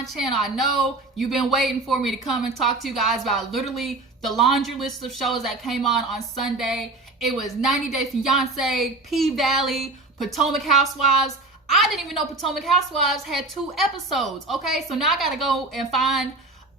my channel. I know you've been waiting for me to come and talk to you guys about literally the laundry list of shows that came on Sunday. It was 90 Day Fiancé, P-Valley, Potomac Housewives. I didn't even know Potomac Housewives had 2 episodes, okay? So now I gotta go and find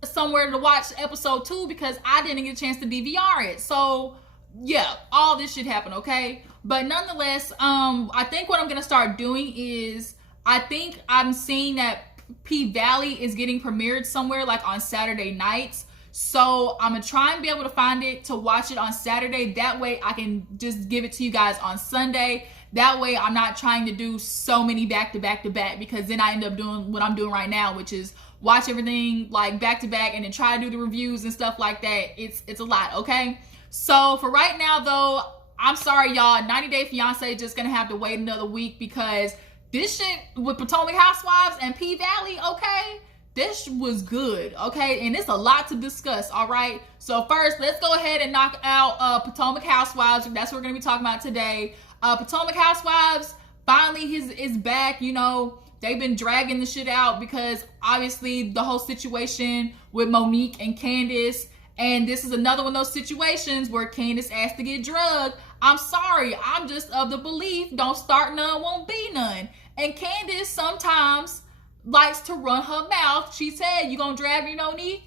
somewhere to watch episode 2 because I didn't get a chance to DVR it. So yeah, all this shit happened, okay? But nonetheless, I think what I'm gonna start doing is, I think I'm seeing that P-Valley is getting premiered somewhere like on Saturday nights. So I'm gonna try and be able to find it to watch it on Saturday. That way I can just give it to you guys on Sunday. That way I'm not trying to do so many back to back to back, because then I end up doing what I'm doing right now, which is watch everything like back to back and then try to do the reviews and stuff like that. It's a lot, okay? So for right now though, I'm sorry y'all, 90 Day Fiancé just gonna have to wait another week, because this shit with Potomac Housewives and P-Valley, okay, this was good, okay? And it's a lot to discuss, all right? So first, let's go ahead and knock out Potomac Housewives. That's what we're gonna be talking about today. Potomac Housewives finally is back. You know, they've been dragging the shit out because obviously the whole situation with Monique and Candice, and this is another one of those situations where Candice asked to get drugged. I'm sorry, I'm just of the belief, don't start none, won't be none. And Candice sometimes likes to run her mouth. She said, you gonna drag me, Monique?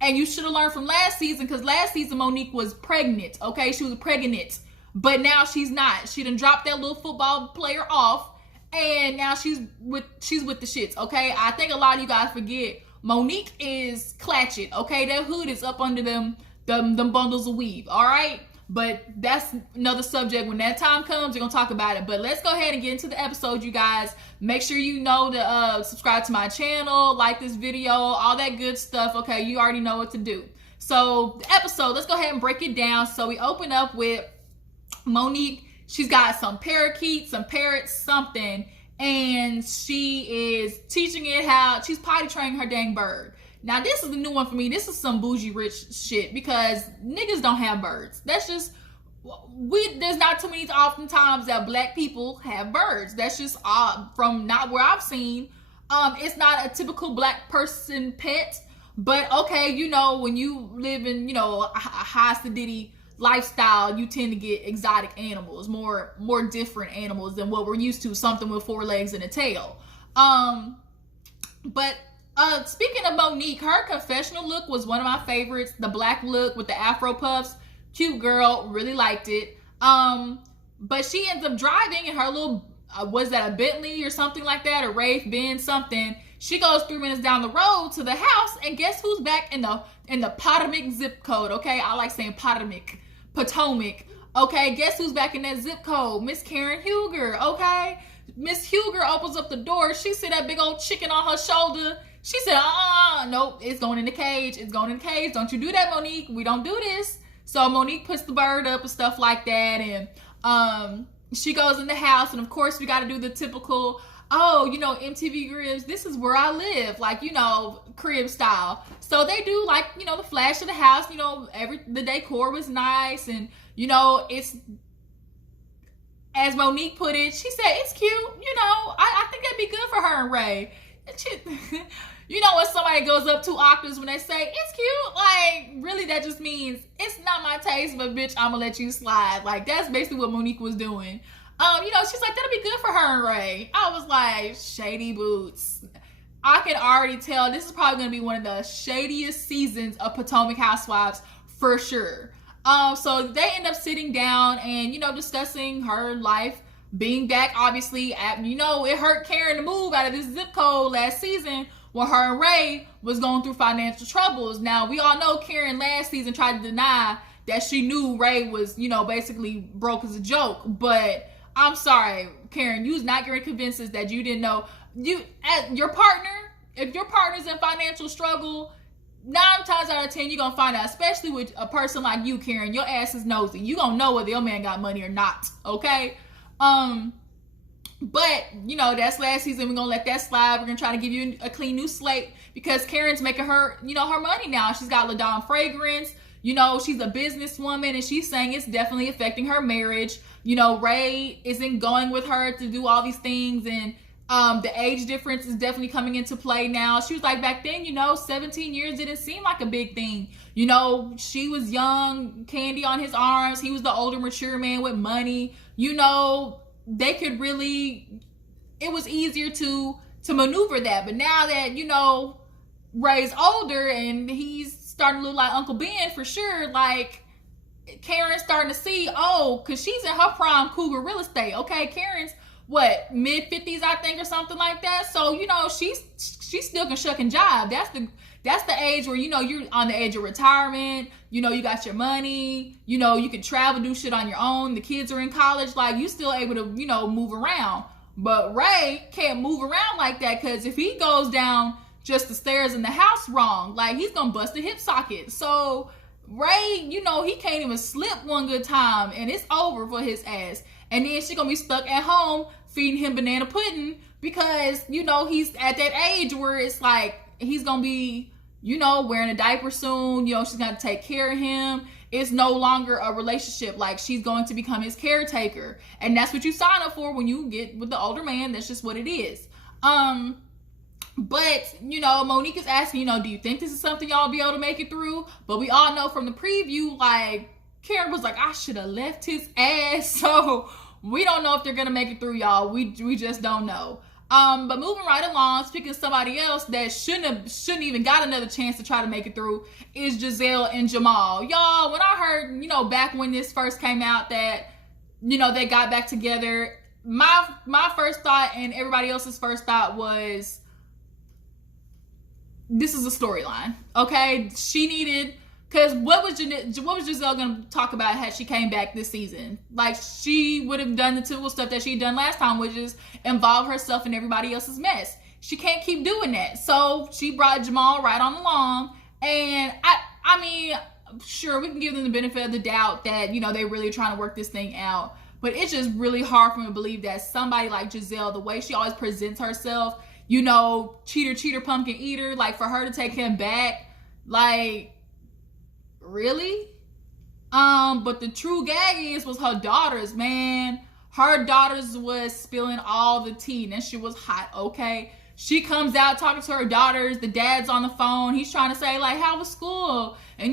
And you should have learned from last season, because last season Monique was pregnant, okay? She was pregnant, but now she's not. She done dropped that little football player off, and now she's with the shits, okay? I think a lot of you guys forget, Monique is clatchet, okay? That hood is up under them bundles of weave, all right? But that's another subject. When that time comes, we're gonna talk about it. But let's go ahead and get into the episode, you guys. Make sure you know to subscribe to my channel, like this video, all that good stuff, okay? You already know what to do. So the episode, let's go ahead and break it down. So we open up with Monique. She's got some parakeets, some parrots, something, and she is teaching it how, she's potty training her dang bird. Now, this is the new one for me. This is some bougie rich shit, because niggas don't have birds. That's just, there's not too many oftentimes that black people have birds. That's just from not where I've seen. It's not a typical black person pet, but okay, you know, when you live in, you know, a high sedity lifestyle, you tend to get exotic animals, more different animals than what we're used to, something with 4 legs and a tail. But speaking of Monique, her confessional look was one of my favorites. The black look with the afro puffs, cute girl, really liked it. But she ends up driving in her little, was that a Bentley or something like that, a Wraith Benz something. She goes 3 minutes down the road to the house, and guess who's back in the Potomac zip code, okay? I like saying Potomac, okay? Guess who's back in that zip code? Miss Karen Huger, okay? Miss Huger opens up the door. She see that big old chicken on her shoulder. She said, nope, it's going in the cage. It's going in the cage. Don't you do that, Monique. We don't do this. So Monique puts the bird up and stuff like that. And she goes in the house. And of course, we got to do the typical, oh, you know, MTV Cribs, this is where I live. Like, you know, crib style. So they do, like, you know, the flash of the house. You know, the decor was nice. And, you know, it's, as Monique put it, she said, it's cute. You know, I think that'd be good for her and Ray. You know when somebody goes up 2 octaves when they say it's cute, like really that just means it's not my taste, but bitch, I'm gonna let you slide. Like that's basically what Monique was doing. You know, she's like, that'll be good for her and Ray. I was like, shady boots. I can already tell this is probably gonna be one of the shadiest seasons of Potomac Housewives for sure. So they end up sitting down and, you know, discussing her life, being back, obviously, you know, it hurt Karen to move out of this zip code last season when her and Ray was going through financial troubles. Now, we all know Karen last season tried to deny that she knew Ray was, you know, basically broke as a joke. But I'm sorry, Karen, you was not going to convince us that you didn't know. Your partner, if your partner's in financial struggle, 9 times out of 10, you're going to find out, especially with a person like you, Karen, your ass is nosy. You going to know whether your man got money or not, okay? But, you know, that's last season. We're going to let that slide. We're going to try to give you a clean new slate because Karen's making her, you know, her money now. She's got LaDon Fragrance. You know, she's a businesswoman and she's saying it's definitely affecting her marriage. You know, Ray isn't going with her to do all these things. And The age difference is definitely coming into play now. She was like, back then, 17 years didn't seem like a big thing. She was young, Candy on his arms. He was the older, mature man with money. They could really, it was easier to maneuver that. But now that, Ray's older and he's starting to look like Uncle Ben for sure, like, Karen's starting to see, because she's in her prime cougar real estate. Okay, Karen's what, mid-50s, I think, or something like that. So, she still can shuck and jive. That's the age where, you're on the edge of retirement. You got your money. You can travel, do shit on your own. The kids are in college. Like, you still able to, move around. But Ray can't move around like that, because if he goes down just the stairs in the house wrong, like, he's going to bust a hip socket. So, Ray, he can't even slip one good time, and it's over for his ass. And then she's going to be stuck at home feeding him banana pudding because, he's at that age where it's like he's going to be, wearing a diaper soon. She's going to take care of him. It's no longer a relationship. Like, she's going to become his caretaker. And that's what you sign up for when you get with the older man. That's just what it is. But, Monique is asking, do you think this is something y'all be able to make it through? But we all know from the preview, like, Karen was like, I should have left his ass. So we don't know if they're gonna make it through, y'all. We just don't know. But moving right along, speaking of somebody else that shouldn't even got another chance to try to make it through, is Gizelle and Jamal. Y'all, when I heard, back when this first came out that, they got back together, my first thought and everybody else's first thought was, this is a storyline, okay? She needed, because what was Gizelle going to talk about had she came back this season? Like, she would have done the typical stuff that she'd done last time, which is involve herself in everybody else's mess. She can't keep doing that. So she brought Jamal right on along. And I mean, sure, we can give them the benefit of the doubt that, they really trying to work this thing out. But it's just really hard for me to believe that somebody like Gizelle, the way she always presents herself, cheater, pumpkin eater, like, for her to take him back, like, really? But the true gag was her daughters, man. Her daughters was spilling all the tea, and that shit was hot, okay? She comes out talking to her daughters. The dad's on the phone. He's trying to say, like, how was school? And,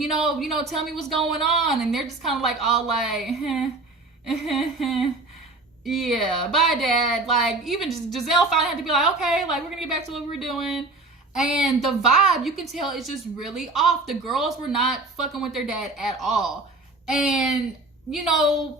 tell me what's going on. And they're just kind of like, all like, yeah, bye, Dad. Like, even Gizelle finally had to be like, okay, like, we're gonna get back to what we were doing. And the vibe, you can tell, is just really off. The girls were not fucking with their dad at all. And, Gizelle,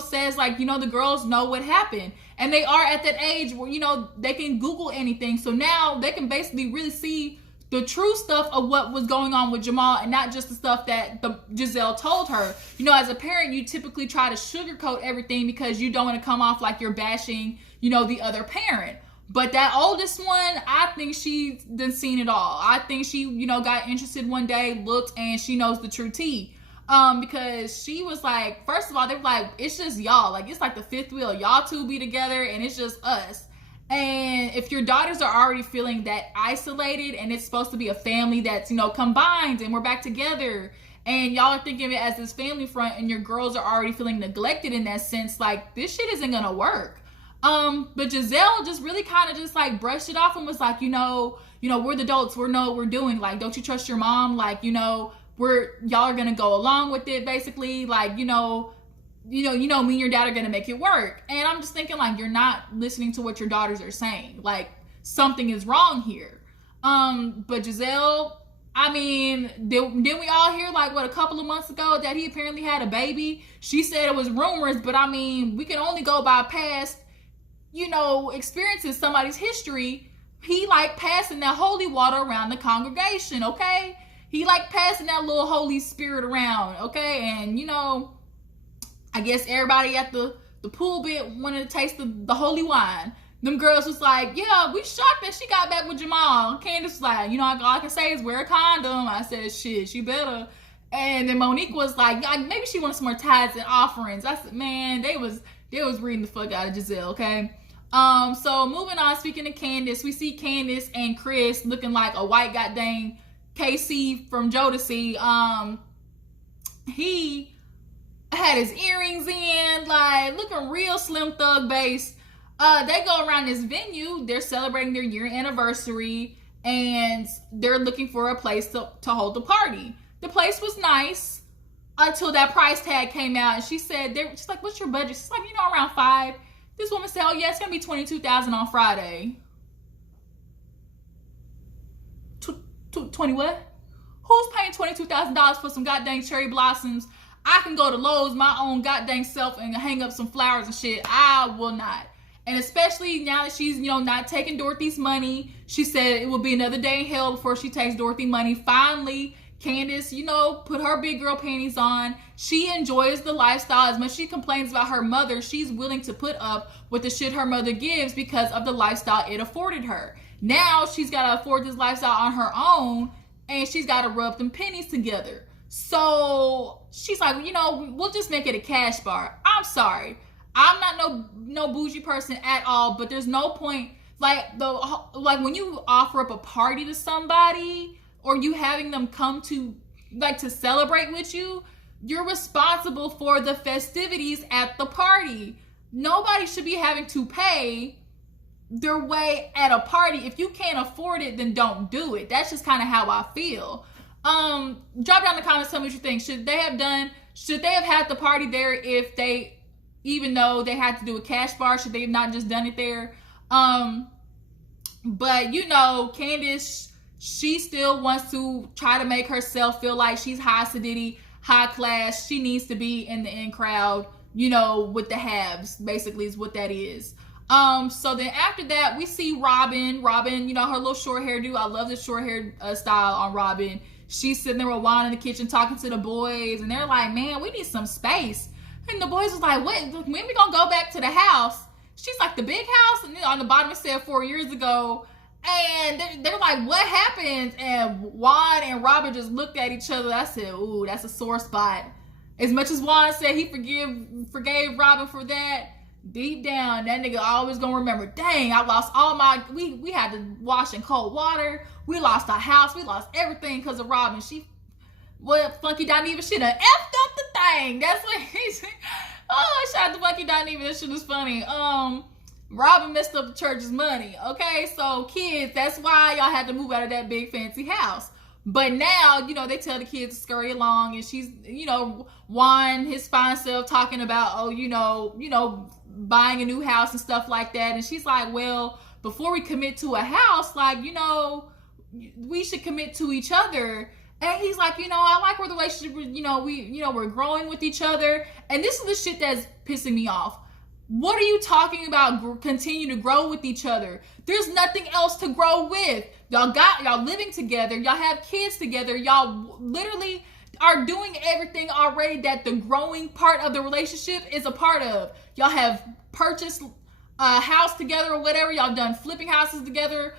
says, like, the girls know what happened. And they are at that age where, they can Google anything. So now they can basically really see the true stuff of what was going on with Jamal, and not just the stuff that Gizelle told her. As a parent, you typically try to sugarcoat everything because you don't want to come off like you're bashing, the other parent. But that oldest one, I think she's done seen it all. I think she, got interested one day, looked, and she knows the true tea. Because she was like, first of all, they were like, it's just y'all. Like, it's like the fifth wheel. Y'all two be together, and it's just us. And if your daughters are already feeling that isolated, and it's supposed to be a family that's, combined, and we're back together, and y'all are thinking of it as this family front, and your girls are already feeling neglected in that sense, like, this shit isn't gonna work. But Gizelle just really kind of just like brushed it off and was like, we're the adults, we know what we're doing. Like, don't you trust your mom? Like, y'all are gonna go along with it, basically. Like, me and your dad are gonna make it work. And I'm just thinking, like, you're not listening to what your daughters are saying. Like, something is wrong here. But Gizelle, I mean, didn't we all hear, like, what, a couple of months ago that he apparently had a baby? She said it was rumors, but I mean, we can only go by past experiences, somebody's history. He like passing that holy water around the congregation, okay? He like passing that little Holy Spirit around, okay? And I guess everybody at the pool bit wanted to taste the holy wine. Them girls was like, yeah, we shocked that she got back with Jamal. Candiace was like, all I can say is wear a condom. I said, shit, she better. And then Monique was like, maybe she wanted some more tithes and offerings. I said, man, they was reading the fuck out of Gizelle, okay? So moving on, speaking of Candice, we see Candice and Chris looking like a white goddamn KC from Jodeci. He had his earrings in, like, looking real Slim Thug based. They go around this venue. They're celebrating their year anniversary, and they're looking for a place to hold the party. The place was nice until that price tag came out, and she's like, "What's your budget?" She's like, "Around 5." This woman said, "Oh yeah, it's gonna be 22,000 on Friday." 20 what? Who's paying $22,000 for some goddamn cherry blossoms? I can go to Lowe's my own goddamn self and hang up some flowers and shit. I will not. And especially now that she's, not taking Dorothy's money. She said it will be another day in hell before she takes Dorothy money. Finally, Candice, put her big girl panties on. She enjoys the lifestyle. As much as she complains about her mother, she's willing to put up with the shit her mother gives because of the lifestyle it afforded her. Now she's got to afford this lifestyle on her own, and she's got to rub them pennies together. So she's like, we'll just make it a cash bar. I'm sorry. I'm not no bougie person at all, but there's no point, like when you offer up a party to somebody or you having them come to celebrate with you, you're responsible for the festivities at the party. Nobody should be having to pay their way at a party. If you can't afford it, then don't do it. That's just kind of how I feel. Drop down in the comments, tell me what you think. Should they have had the party there even though they had to do a cash bar? Should they have not just done it there? But Candice, she still wants to try to make herself feel like she's high sedity, high class. She needs to be in the in crowd, with the haves, basically is what that is. So then after that, we see Robyn, her little short hairdo. I love the short hair style on Robyn. She's sitting there with Juan in the kitchen talking to the boys, and they're like, "Man, we need some space." And the boys was like, "What? When we gonna go back to the house?" She's like, "The big house?" And on the bottom it said 4 years ago. And they're like, "What happened?" And Juan and Robyn just looked at each other. I said, "Ooh, that's a sore spot." As much as Juan said he forgave Robyn for that, deep down, that nigga always gonna remember, dang, I lost all my, we had to wash in cold water. We lost our house. We lost everything because of Robyn. Funky Dineva, she done effed up the thing. That's what he said. Oh, shout out to Funky Dineva. That shit was funny. Robyn messed up the church's money. Okay, so kids, that's why y'all had to move out of that big fancy house. But now, they tell the kids to scurry along, and she's, Juan, his fine self, talking about, buying a new house and stuff like that. And she's like, "Well, before we commit to a house, we should commit to each other." And he's like, "I like where the relationship, we're growing with each other." And this is the shit that's pissing me off. What are you talking about? Continue to grow with each other. There's nothing else to grow with. Y'all living together. Y'all have kids together. Y'all literally are doing everything already that the growing part of the relationship is a part of. Y'all have purchased a house together or whatever. Y'all done flipping houses together.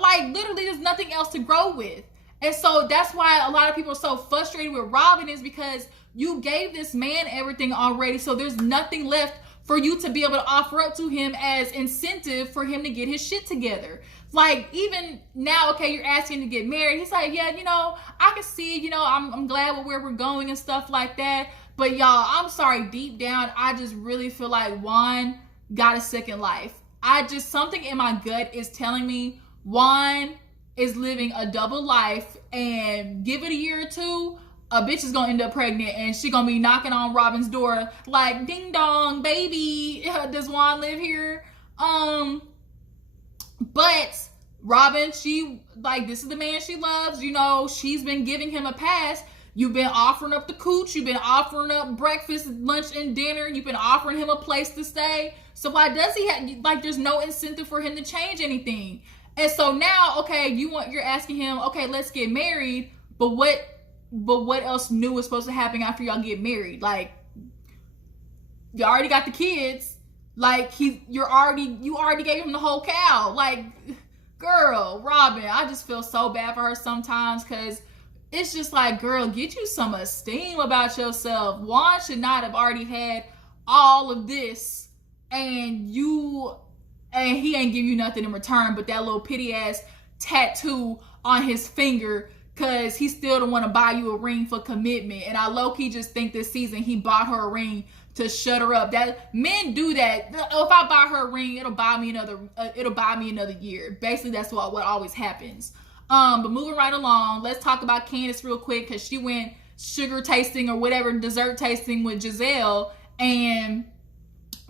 Literally, there's nothing else to grow with. And so that's why a lot of people are so frustrated with Robyn, is because you gave this man everything already. So there's nothing left for you to be able to offer up to him as incentive for him to get his shit together. Even now, okay, you're asking to get married. He's like, "Yeah, I can see, I'm glad with where we're going and stuff like that." But y'all, I'm sorry, deep down, I just really feel like Juan got a second life. Something in my gut is telling me Juan is living a double life, and give it a year or two, a bitch is gonna end up pregnant, and she gonna be knocking on Robyn's door like, "Ding dong, baby, does Juan live here?" But Robyn, this is the man she loves. She's been giving him a pass. You've been offering up the cooch. You've been offering up breakfast, lunch, and dinner. You've been offering him a place to stay. So why does he have, there's no incentive for him to change anything. And so now, okay, you're asking him, okay, let's get married, but what else new is supposed to happen after y'all get married? You already got the kids. You already gave him the whole cow. Girl, Robyn, I just feel so bad for her sometimes, because it's just girl, get you some esteem about yourself. Juan should not have already had all of this, and he ain't give you nothing in return but that little pity ass tattoo on his finger, because he still don't want to buy you a ring for commitment. And I low-key just think this season he bought her a ring to shut her up. That men do that. If I buy her a ring, it'll buy me another year. Basically, that's what always happens. But moving right along, let's talk about Candiace real quick, because she went sugar tasting or whatever, dessert tasting with Gizelle, and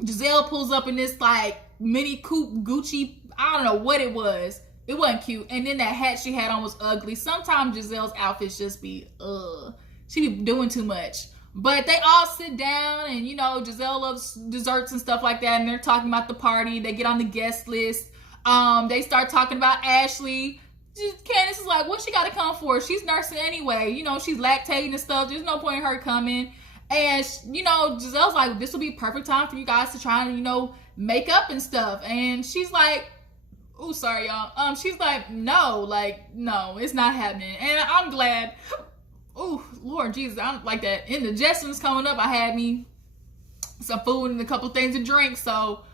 Gizelle pulls up in this like mini coupe Gucci, I don't know what it was. It wasn't cute. And then that hat she had on was ugly. Sometimes Gizelle's outfits just be, she be doing too much. But they all sit down, and, you know, Gizelle loves desserts and stuff like that, and they're talking about the party. They get on the guest list. They start talking about Ashley. Candice is like, what she got to come for? She's nursing anyway. You know, she's lactating and stuff. There's no point in her coming. And, you know, Gizelle's like, this will be perfect time for you guys to try and, you know, make up and stuff. And she's like, oh, sorry, y'all. She's like, no, it's not happening. And I'm glad. Oh, Lord Jesus, I'm like that indigestion's coming up. I had me some food and a couple things to drink, so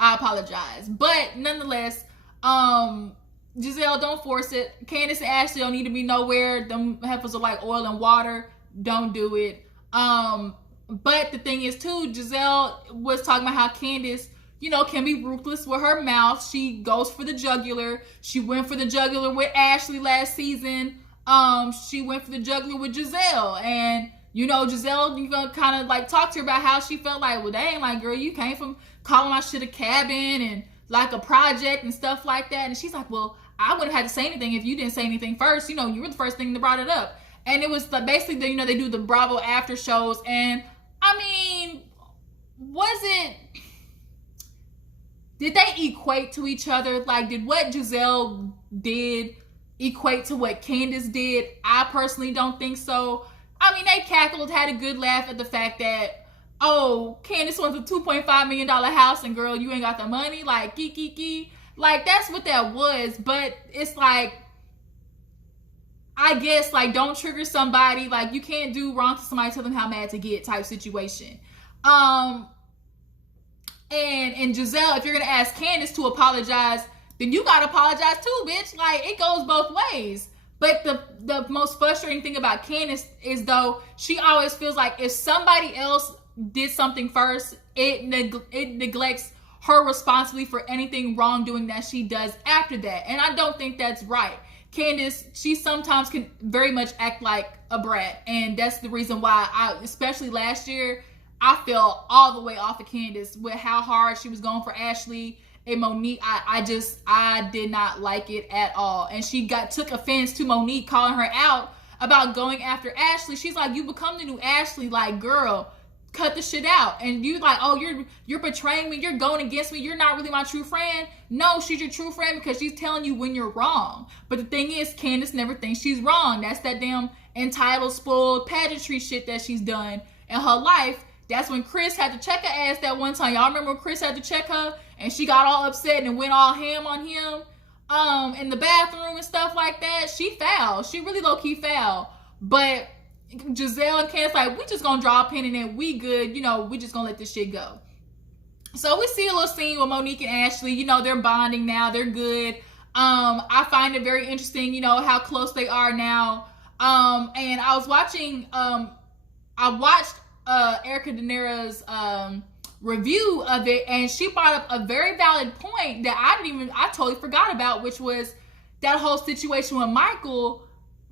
I apologize. But nonetheless, Gizelle, don't force it. Candice and Ashley don't need to be nowhere. Them heifers are like oil and water. Don't do it. But the thing is too, Gizelle was talking about how Candice, you know, can be ruthless with her mouth. She goes for the jugular. She went for the jugular with Ashley last season. She went for the jugular with Gizelle, and you know, Gizelle, you gonna kind of like talk to her about how she felt like, well, dang, like, girl, you came from calling my shit a cabin and like a project and stuff like that. And she's like, well, I wouldn't have had to say anything if you didn't say anything first. You know, you were the first thing that brought it up. And it was like basically, you know, they do the Bravo after shows, and I mean, did they equate to each other? Like, did what Gizelle did equate to what Candice did? I personally don't think so. I mean, they cackled, had a good laugh at the fact that, oh, Candice wants a $2.5 million house, and girl, you ain't got the money. Like, geek. Like, that's what that was. But it's like, I guess, like, don't trigger somebody. Like, you can't do wrong to somebody, tell them how mad to get type situation. And Gizelle, if you're gonna ask Candice to apologize, then you gotta apologize too, bitch. Like, it goes both ways. But the most frustrating thing about Candice is, though, she always feels like if somebody else did something first, it neglects her responsibility for anything wrongdoing that she does after that. And I don't think that's right. Candice, she sometimes can very much act like a brat. And that's the reason why especially last year, I fell all the way off of Candice with how hard she was going for Ashley and Monique. I did not like it at all. And she took offense to Monique calling her out about going after Ashley. She's like, you become the new Ashley. Like, girl, cut the shit out. And you like, oh, you're betraying me. You're going against me. You're not really my true friend. No, she's your true friend because she's telling you when you're wrong. But the thing is, Candice never thinks she's wrong. That's that damn entitled, spoiled pageantry shit that she's done in her life. That's when Chris had to check her ass that one time. Y'all remember when Chris had to check her and she got all upset and went all ham on him in the bathroom and stuff like that? She fouled. She really low-key fouled. But Gizelle and Candice like, we just gonna draw a pen and then we good. You know, we just gonna let this shit go. So we see a little scene with Monique and Ashley. You know, they're bonding now. They're good. I find it very interesting, you know, how close they are now. And I was watching, I watched Erica Denera's review of it, and she brought up a very valid point that I totally forgot about, which was that whole situation when Michael,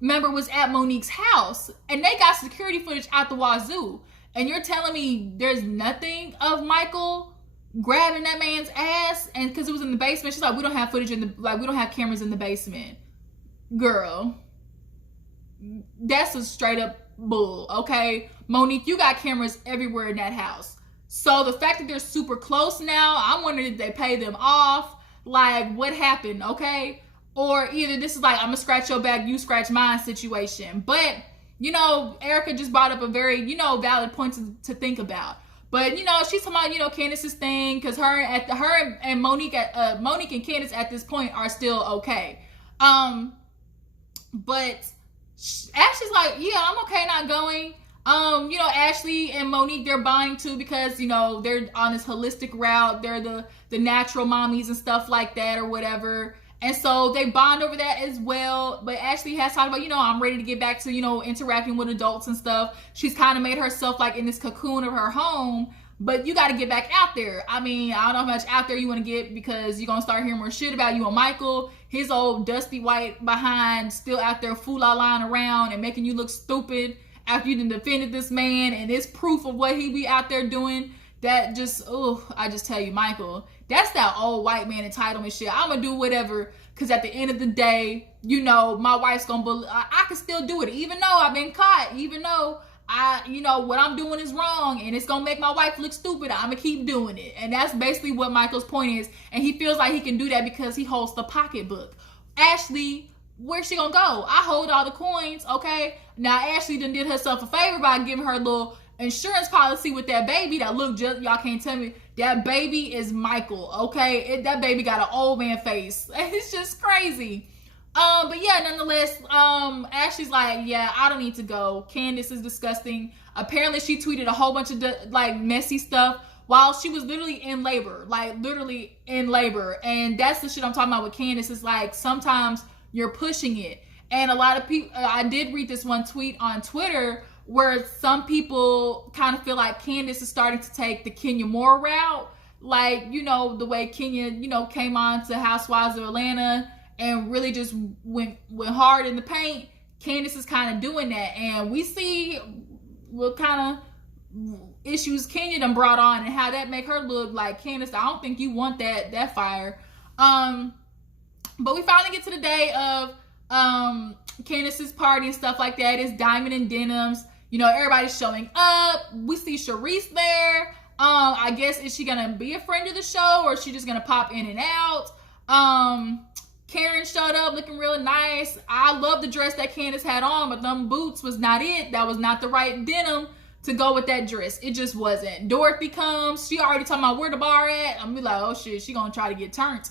remember, was at Monique's house, and they got security footage out the wazoo, and you're telling me there's nothing of Michael grabbing that man's ass, and because it was in the basement. She's like, we don't have footage we don't have cameras in the basement. Girl, that's a straight up bull. Okay, Monique, you got cameras everywhere in that house. So the fact that they're super close now, I'm wondering if they pay them off. Like, what happened? Okay, or either this is like, I'm gonna scratch your back, you scratch mine situation. But you know, Erica just brought up a very, you know, valid point to think about. But you know, she's talking about, you know, Candice's thing, because her and Monique and Candice at this point are still okay. But Ashley's like, yeah, I'm okay not going. You know, Ashley and Monique, they're bonding too because, you know, they're on this holistic route. They're the natural mommies and stuff like that or whatever. And so they bond over that as well. But Ashley has talked about, I'm ready to get back to, interacting with adults and stuff. She's kind of made herself like in this cocoon of her home. But you got to get back out there. I mean, I don't know how much out there you want to get, because you're going to start hearing more shit about you and Michael. His old dusty white behind still out there lying around and making you look stupid after you done defended this man. And it's proof of what he be out there doing. That just, I just tell you, Michael, that's that old white man entitlement shit. I'm going to do whatever, because at the end of the day, my wife's going to, I can still do it, even though I've been caught, even though what I'm doing is wrong and it's going to make my wife look stupid, I'm going to keep doing it. And that's basically what Michael's point is. And he feels like he can do that because he holds the pocketbook. Ashley, where's she going to go? I hold all the coins, okay? Now, Ashley done did herself a favor by giving her a little insurance policy with that baby that look just, y'all can't tell me, that baby is Michael, okay? That baby got an old man face. It's just crazy. But yeah, nonetheless, Ashley's like, yeah, I don't need to go. Candice is disgusting. Apparently she tweeted a whole bunch of messy stuff while she was literally in labor, And that's the shit I'm talking about with Candice. It's like, sometimes you're pushing it. And a lot of people, I did read this one tweet on Twitter where some people kind of feel like Candice is starting to take the Kenya Moore route. Like, the way Kenya, came on to Housewives of Atlanta and really just went hard in the paint. Candice is kind of doing that. And we see what kind of issues Kenya done brought on and how that make her look like, Candice, I don't think you want that fire. But we finally get to the day of Candice's party and stuff like that. It's diamond and denims. Everybody's showing up. We see Charisse there. I guess, is she gonna be a friend of the show, or is she just gonna pop in and out? Karen showed up looking real nice. I love the dress that Candice had on, but them boots was not it. That was not the right denim to go with that dress. It just wasn't. Dorothy comes. She already talking about where the bar at. I'm be like, oh shit, she gonna try to get turned.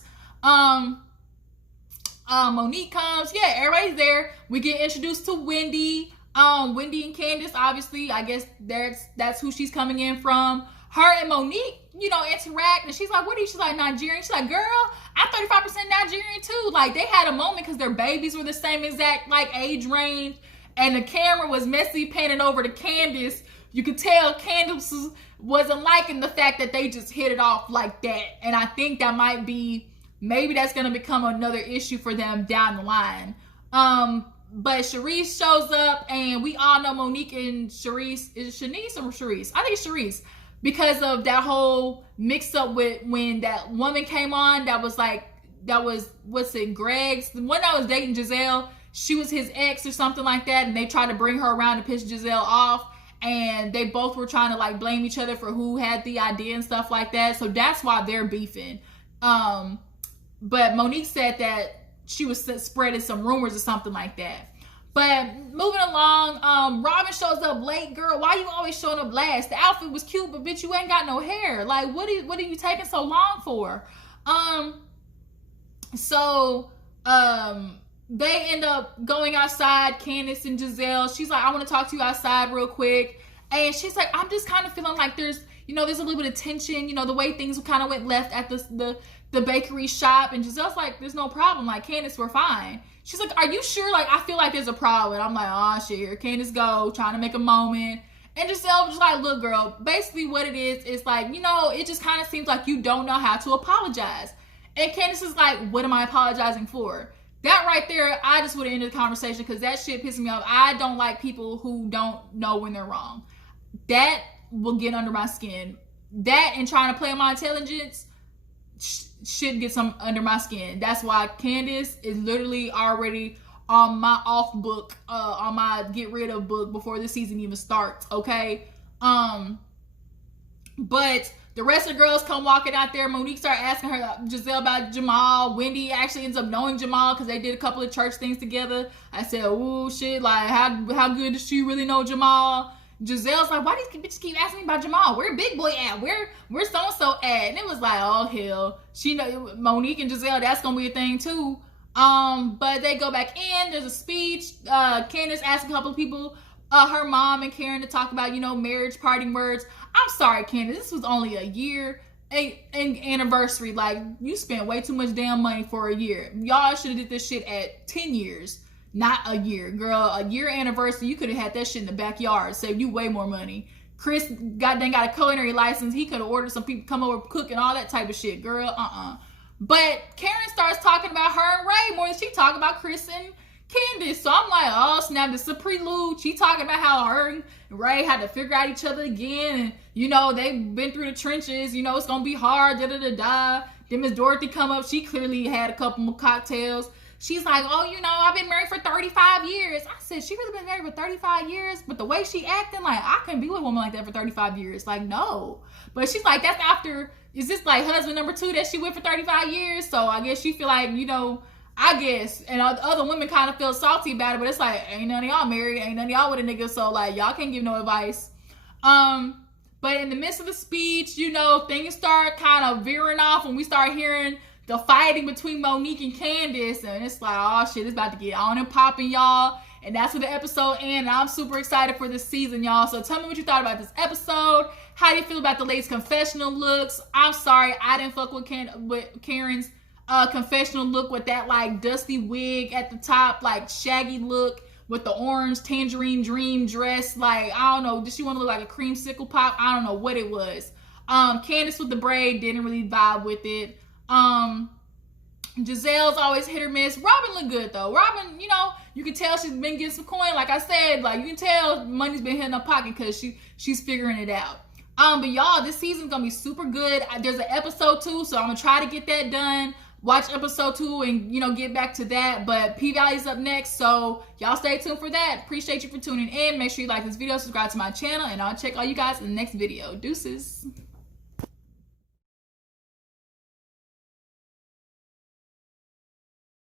Monique comes. Yeah, everybody's there. We get introduced to Wendy. Wendy and Candice, obviously, I guess that's who she's coming in from. Her and Monique, interact, and she's like, what are you? She's like, Nigerian. She's like, girl, I'm 35% Nigerian too. Like, they had a moment because their babies were the same exact, age range, and the camera was messy panning over to Candice. You could tell Candice wasn't liking the fact that they just hit it off like that, and I think that maybe that's going to become another issue for them down the line. But Charisse shows up, and we all know Monique and Charisse. Is it Shanice or Charisse? I think it's Charisse. Because of that whole mix-up with when that woman came on, Greg's, the one that was dating Gizelle, she was his ex or something like that, and they tried to bring her around to piss Gizelle off, and they both were trying to, blame each other for who had the idea and stuff like that, so that's why they're beefing. But Monique said that she was spreading some rumors or something like that. But moving along, Robyn shows up late. Girl, why you always showing up last? The outfit was cute, but bitch, you ain't got no hair. Like, what are you taking so long for? They end up going outside, Candice and Gizelle. She's like, I want to talk to you outside real quick. And she's like, I'm just kind of feeling like there's a little bit of tension, the way things kind of went left at the bakery shop. And Giselle's like, there's no problem. Like, Candice, we're fine. She's like, are you sure? Like, I feel like there's a problem. I'm like, oh shit, here Candice go, trying to make a moment. And Gizelle was just like, look, girl, basically what it is like, it just kind of seems like you don't know how to apologize. And Candice is like, what am I apologizing for? That right there, I just would have ended the conversation, because that shit pisses me off. I don't like people who don't know when they're wrong. That will get under my skin. That and trying to play on my intelligence should get some under my skin. That's why Candice is literally already on my off book, on my get rid of book before the season even starts, okay? But the rest of the girls come walking out there. Monique started asking her, Gizelle, about Jamal. Wendy actually ends up knowing Jamal because they did a couple of church things together. I said, oh shit, like how good does she really know Jamal? Giselle's like, why do these bitches keep asking me about Jamal? Where Big Boy at? Where so-and-so at? And it was like, oh hell. She know Monique and Gizelle, that's gonna be a thing too. But they go back in, there's a speech. Candice asked a couple of people, her mom and Karen, to talk about, marriage parting words. I'm sorry, Candice, this was only a year. anniversary. Like, you spent way too much damn money for a year. Y'all should have did this shit at 10 years, not a year. Girl, a year anniversary, you could have had that shit in the backyard. Saved you way more money. Chris goddamn got a culinary license. He could have ordered some people come over, cook and all that type of shit. Girl, But Karen starts talking about her and Ray more than she talking about Chris and Candice. So I'm like, oh snap, this is a prelude. She talking about how her and Ray had to figure out each other again. And, you know, they've been through the trenches. You know, it's going to be hard, da-da-da-da. Then Miss Dorothy come up. She clearly had a couple more cocktails. She's like, oh, you know, I've been married for 35 years. I said, she really been married for 35 years? But the way she acting, like, I couldn't be with a woman like that for 35 years. Like, no. But she's like, that's after, is this like husband number 2 that she with for 35 years? So I guess she feel like, you know, I guess. And other women kind of feel salty about it. But it's like, ain't none of y'all married. Ain't none of y'all with a nigga. So, like, y'all can't give no advice. But in the midst of the speech, you know, things start kind of veering off when we start hearing the fighting between Monique and Candice, and it's like, oh shit, it's about to get on and popping, y'all. And that's where the episode ends. I'm super excited for this season, y'all. So tell me what you thought about this episode. How do you feel about the ladies' confessional looks? I'm sorry, I didn't fuck with Karen's confessional look with that like dusty wig at the top, like shaggy look with the orange tangerine dream dress. Like, I don't know, did she want to look like a creamsicle pop? I don't know what it was. Candice with the braid didn't really vibe with it. Gizelle's always hit or miss. Robyn looked good though. Robyn, you know, you can tell she's been getting some coin. Like I said, like you can tell money's been hitting her pocket because she's figuring it out. But y'all, this season's gonna be super good. There's an episode 2, so I'm gonna try to get that done. Watch episode 2 and, you know, get back to that. But P-Valley's up next, so y'all stay tuned for that. Appreciate you for tuning in. Make sure you like this video, subscribe to my channel, and I'll check all you guys in the next video. Deuces.